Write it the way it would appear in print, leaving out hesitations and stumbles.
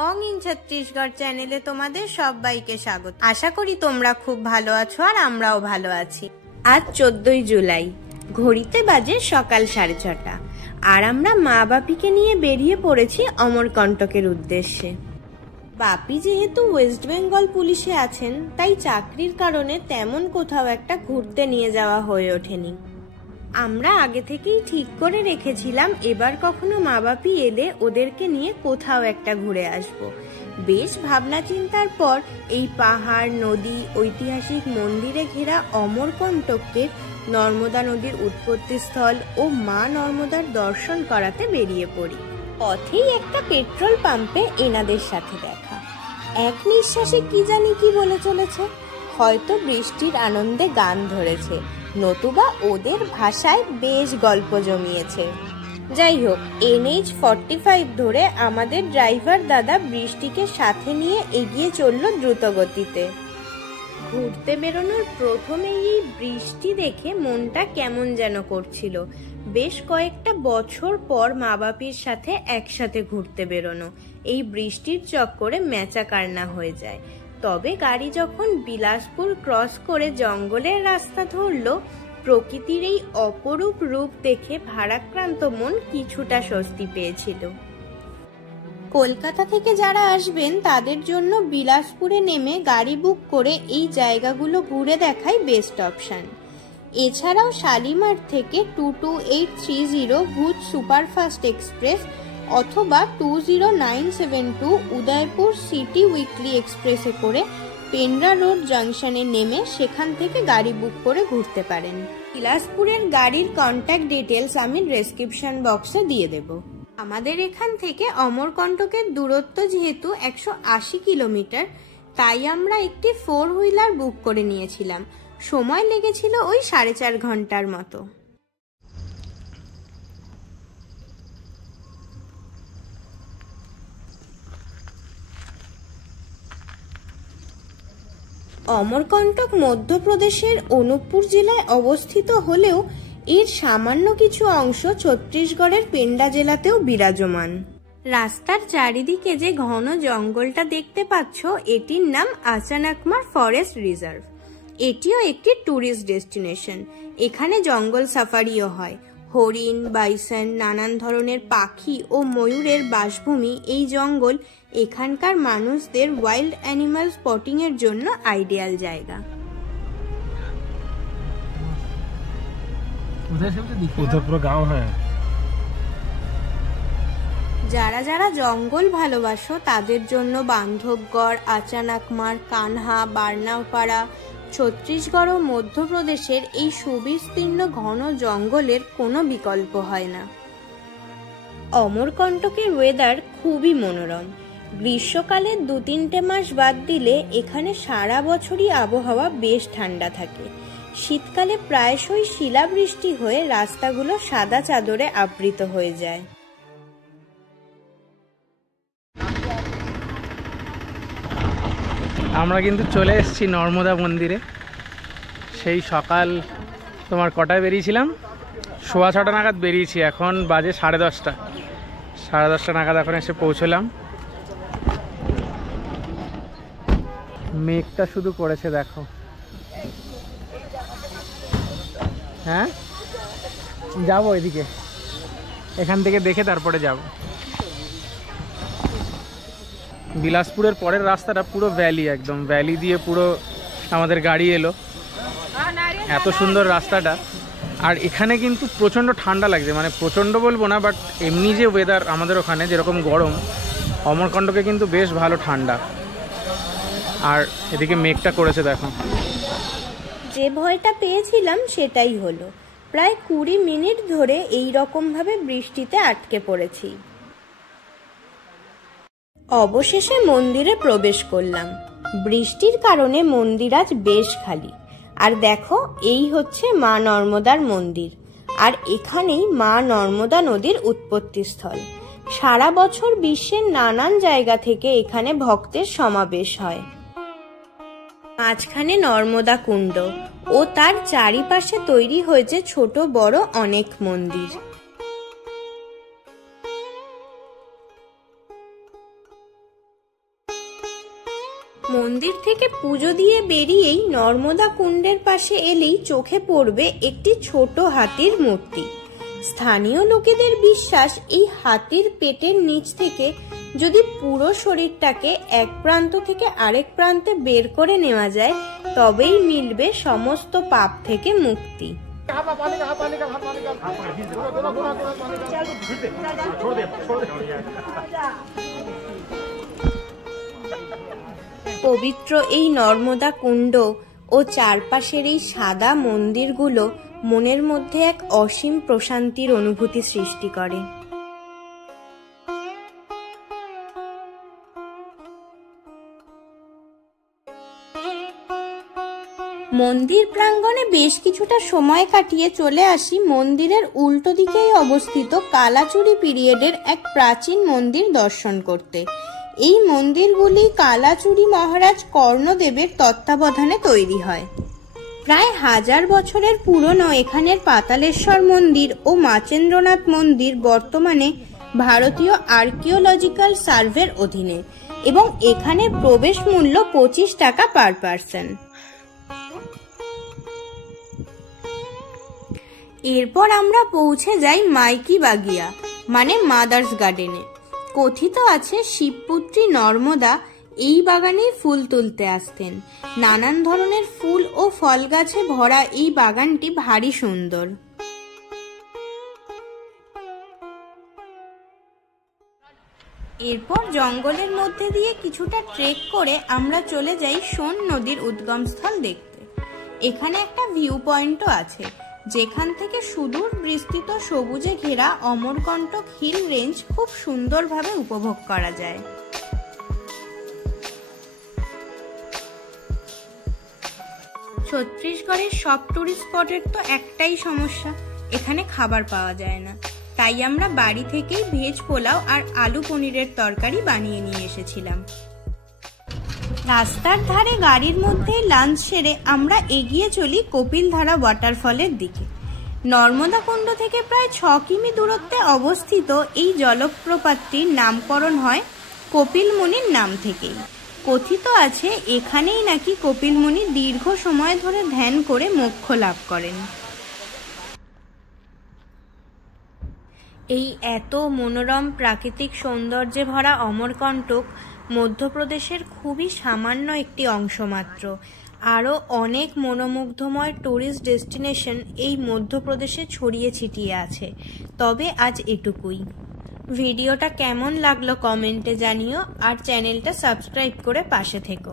বং in Chhattisgarh চ্যানেলে তোমাদের সবাইকে স্বাগত। আশা করি তোমরা খুব ভালো আছো আর আমরাও ভালো আছি। আজ 14ই জুলাই, ঘড়িতে বাজে সকাল 6:30 আর আমরা মা বাপিকে নিয়ে বেরিয়ে পড়েছি অমরকণ্টকের উদ্দেশ্যে। বাপি যেহেতু ওয়েস্ট বেঙ্গল পুলিশে আছেন, তাই চাকরির কারণে তেমন কোথাও একটা ঘুরতে নিয়ে যাওয়া হয়ে ওঠেনি। আমরা আগে থেকেই ঠিক করে রেখেছিলাম এবার কখনো মা বাপি এলে ওদেরকে নিয়ে কোথাও একটা ঘুরে আসব। বেশ ভাবনা চিন্তার পর এই পাহাড়, নদী, ঐতিহাসিক মন্দিরে ঘেরা অমরকণ্টককে নর্মদা নদীর উৎপত্তিস্থল ও মা নর্মদার দর্শন করাতে বেরিয়ে পড়ি। পথেই একটা পেট্রোল পাম্পে এনাদের সাথে দেখা। এক নিঃশ্বাসে কি জানি কি বলে চলেছে, হয়তো বৃষ্টির আনন্দে গান ধরেছে, নতুবা ওদের ভাষায় বেশ গল্প জমিয়েছে। যাই হোক, NH-45 ধরে আমাদের ড্রাইভার দাদা বৃষ্টিকে সাথে নিয়ে এগিয়ে চলল দ্রুত গতিতে। ঘুরতে বেরোনোর প্রথমেই এই বৃষ্টি দেখে মনটা কেমন যেন করছিল। বেশ কয়েকটা বছর পর মা বাপির সাথে একসাথে ঘুরতে বেরোনো এই বৃষ্টির চক্করে মেচাকান্না হয়ে যায়। তবে গাড়ি যখন বিলাসপুর ক্রস করে জঙ্গলের রাস্তা ধরলো, প্রকৃতির এই অপরূপ রূপ দেখে ভারাক্রান্ত মন কিছুটা স্বস্তি পেয়েছিল। কলকাতা থেকে যারা আসবেন তাদের জন্য বিলাসপুরে নেমে গাড়ি বুক করে এই জায়গাগুলো ঘুরে দেখাই বেস্ট অপশন। এছাড়াও শালিমার থেকে 22830 ভুজ সুপারফাস্ট এক্সপ্রেস অথবা 20972 উদয়পুর সিটি উইকলি এক্সপ্রেসে করে পেন্ড্রা রোড জাংশনে নেমে সেখান থেকে গাড়ি বুক করে ঘুরতে পারেন। বিলাসপুরের গাড়ির কন্ট্যাক্ট ডিটেলস আমি ডেসক্রিপশন বক্সে দিয়ে দেব। আমাদের এখান থেকে অমরকণ্টকের দূরত্ব যেহেতু 180 কিলোমিটার, তাই আমরা একটি 4 হুইলার বুক করে নিয়েছিলাম। সময় লেগেছিল ওই 4.5 ঘন্টার মতো। অমরকণ্টক মধ্যপ্রদেশের অনুপপুর জেলায় অবস্থিত হলেও এর সামান্য কিছু অংশ ছত্তিশগড়ের পেন্ডা জেলাতেও বিরাজমান। রাস্তার চারিদিকে যে ঘন জঙ্গলটা দেখতে পাচ্ছ, এটির নাম আচানাকমার ফরেস্ট রিজার্ভ। এটিও একটি ট্যুরিস্ট ডেস্টিনেশন। এখানে জঙ্গল সাফারিও হয়। হরিণ, বাইসন, নানান ধরনের পাখি ও ময়ূরের বাসভূমি এই জঙ্গল এখানকার মানুষদের ওয়াইল্ড অ্যানিমাল স্পটিং এর জন্য আইডিয়াল জায়গা। যারা যারা জঙ্গল ভালোবাসো তাদের জন্য বান্ধবগড়, আচানাকমার, কানহা, বার্নাওপাড়া, ছত্তিশগড় ও মধ্যপ্রদেশের এই সুবিস্তীর্ণ ঘন জঙ্গলের কোনো বিকল্প হয় না। অমরকণ্টকের ওয়েদার খুবই মনোরম। গ্রীষ্মকালের 2-3 মাস বাদ দিলে এখানে সারা বছরই আবহাওয়া বেশ ঠান্ডা থাকে। শীতকালে প্রায়শই শিলাবৃষ্টি হয়ে রাস্তাগুলো সাদা চাদরে আবৃত হয়ে যায়। আমরা কিন্তু চলে এসেছি নর্মদা মন্দিরে। সেই সকাল তোমার কটায় বেরিয়েছিলাম? 6:15 নাগাদ বেরিয়েছি। এখন বাজে 10:30। 10:30 নাগাদ এখন এসে পৌঁছলাম। মেঘটা শুধু করেছে দেখো। হ্যাঁ, যাবো এদিকে, এখান থেকে দেখে তারপরে যাব। বিলাসপুরের পরের রাস্তাটা পুরো ভ্যালি, একদম ভ্যালি দিয়ে পুরো আমাদের গাড়ি এলো। এত সুন্দর রাস্তাটা। আর এখানে কিন্তু প্রচণ্ড ঠান্ডা লাগছে, মানে প্রচণ্ড বলবো না, বাট এমনি যে ওয়েদার আমাদের ওখানে যেরকম গরম, অমরকণ্টকে কিন্তু বেশ ভালো ঠান্ডা। আর এদিকে মেঘটা করেছে দেখো। যে ভয়টা পেয়েছিলাম সেটাই হলো। প্রায় 20 মিনিট ধরে এই রকম ভাবে বৃষ্টিতে আটকে পড়েছি। অবশেষে মন্দিরে প্রবেশ করলাম। বৃষ্টির কারণে মন্দির আজ বেশ খালি। আর দেখো, এই হচ্ছে মা নর্মদার মন্দির। আর এখানেই মা নর্মদা নদীর উৎপত্তিস্থল। সারা বছর বিশ্বের নানান জায়গা থেকে এখানে ভক্তের সমাবেশ হয়। মাঝখানে নর্মদা কুণ্ড ও তার চারিপাশে তৈরি হয়েছে ছোট বড় অনেক মন্দির। মন্দির থেকে পুজো দিয়ে বেরিয়েই নর্মদা কুণ্ডের পাশে এলেই চোখে পড়বে একটি ছোট হাতির মূর্তি। স্থানীয় লোকেদের বিশ্বাস, এই হাতির পেটের নিচ থেকে যদি পুরো শরীরটাকে এক প্রান্ত থেকে আরেক প্রান্তে বের করে নেওয়া যায়, তবেই মিলবে সমস্ত পাপ থেকে মুক্তি। পবিত্র এই নর্মদা কুণ্ড ও চারপাশের এই সাদা মন্দিরগুলো মনের মধ্যে এক অসীম প্রশান্তির অনুভূতি সৃষ্টি করে। মন্দির প্রাঙ্গণে বেশ কিছুটা সময় কাটিয়ে চলে আসি মন্দিরের উল্টো দিকেই অবস্থিত কালাচুরি পিরিয়ডের এক প্রাচীন মন্দির দর্শন করতে। এই মন্দিরগুলি কালাচুরি মহারাজ কর্ণদেবের তত্ত্বাবধানে তৈরি হয়। প্রায় 1000 বছরের পুরনো এখানের পাতালেশ্বর মন্দির ও মাচেন্দ্রনাথ মন্দির বর্তমানে ভারতীয় আর্কিওলজিক্যাল সার্ভের অধীনে এবং এখানে প্রবেশ মূল্য 25 টাকা পার পারসন। এরপর আমরা পৌঁছে যাই মাইকি বাগিয়া মানে মাদার্স গার্ডেনে। কথিত আছে শিবপুত্রী নর্মদা এই বাগানেই ফুল তুলতে আসতেন। নানান ধরনের ফুল ও ফল গাছে ভরা এই বাগানটি ভারী সুন্দর। এরপর জঙ্গলের মধ্যে দিয়ে কিছুটা ট্রেক করে আমরা চলে যাই সোন নদীর উদ্গমস্থল দেখতে। এখানে একটা ভিউ পয়েন্টও আছে, যেখান থেকে সুদূর বিস্তৃত সবুজে ঘেরা অমরকণ্টক হিল রেঞ্জ খুব সুন্দরভাবে উপভোগ করা যায়। ছত্তিশগড়ের সব টুরিস্ট স্পটের তো একটাই সমস্যা, এখানে খাবার পাওয়া যায় না। তাই আমরা বাড়ি থেকেই ভেজ পোলাও আর আলু পনিরের তরকারি বানিয়ে নিয়ে এসেছিলাম। রাস্তার ধারে গাড়ির মধ্যে লাঞ্চ সেরে আমরা এগিয়ে চলি কপিলধারা ওয়াটারফলের দিকে। নর্মদা কুণ্ড থেকে প্রায় 6 কিমি দূরত্বে অবস্থিত এই জলপ্রপাতটির নামকরণ হয় কপিল মুনির নাম থেকেই। কথিত আছে এখানেই নাকি কপিল মুনি দীর্ঘ সময় ধরে ধ্যান করে মোক্ষ লাভ করেন। এই এত মনোরম প্রাকৃতিক সৌন্দর্যে ভরা অমরকণ্টক মধ্যপ্রদেশের খুবই সামান্য একটি অংশ মাত্র। আরও অনেক মনোমুগ্ধময় ট্যুরিস্ট ডেস্টিনেশন এই মধ্যপ্রদেশে ছড়িয়ে ছিটিয়ে আছে। তবে আজ এটুকুই। ভিডিওটা কেমন লাগলো কমেন্টে জানিও আর চ্যানেলটা সাবস্ক্রাইব করে পাশে থেকো।